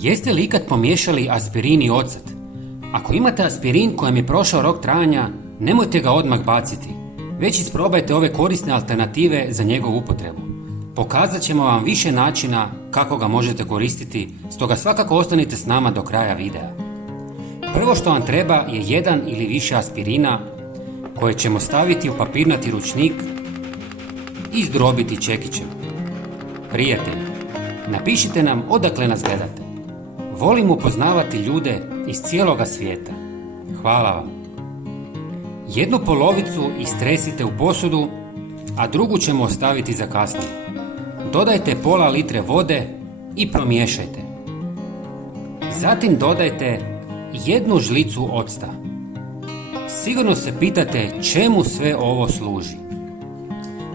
Jeste li ikad pomiješali aspirin i ocet? Ako imate aspirin kojem je prošao rok trajanja, nemojte ga odmah baciti. Već isprobajte ove korisne alternative za njegovu upotrebu. Pokazat ćemo vam više načina kako ga možete koristiti, stoga svakako ostanite s nama do kraja videa. Prvo što vam treba je jedan ili više aspirina koje ćemo staviti u papirnati ručnik i zdrobiti čekićem. Prijatelji, napišite nam odakle nas gledate. Volim upoznavati ljude iz cijeloga svijeta. Hvala vam. Jednu polovicu istresite u posudu, a drugu ćemo ostaviti za kasnije. Dodajte pola litre vode i promiješajte. Zatim dodajte jednu žlicu octa. Sigurno se pitate čemu sve ovo služi.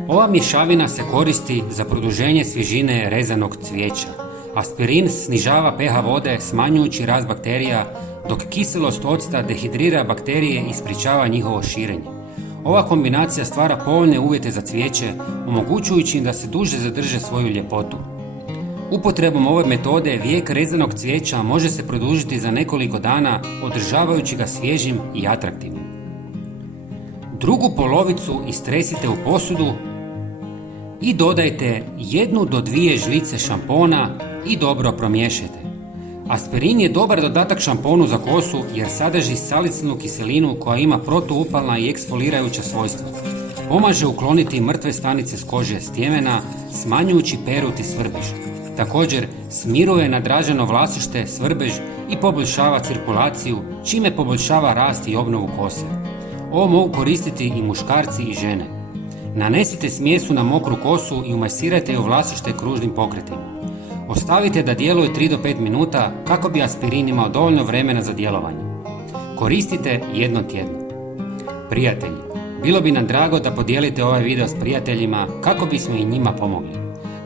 Ova mješavina se koristi za produženje svježine rezanog cvijeća. Aspirin snižava pH vode smanjujući rast bakterija, dok kiselost octa dehidrira bakterije i sprječava njihovo širenje. Ova kombinacija stvara povoljne uvjete za cvijeće, omogućujući im da se duže zadrže svoju ljepotu. Upotrebom ove metode vijek rezanog cvijeća može se produžiti za nekoliko dana, održavajući ga svježim i atraktivnim. Drugu polovicu istresite u posudu i dodajte 1 do 2 žlice šampona i dobro promiješajte. Aspirin je dobar dodatak šamponu za kosu jer sadrži salicilnu kiselinu koja ima protuupalna i eksfolirajuća svojstva. Pomaže ukloniti mrtve stanice s kože stjemena, smanjujući perut i svrbež. Također, smiruje nadraženo vlasište, svrbež i poboljšava cirkulaciju, čime poboljšava rast i obnovu kose. Ovo mogu koristiti i muškarci i žene. Nanesite smjesu na mokru kosu i umasirajte ju vlasište kružnim pokretima. Ostavite da djeluje 3 do 5 minuta kako bi aspirin imao dovoljno vremena za djelovanje. Koristite jednom tjedno. Prijatelji, bilo bi nam drago da podijelite ovaj video s prijateljima kako bismo i njima pomogli.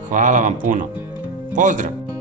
Hvala vam puno. Pozdrav!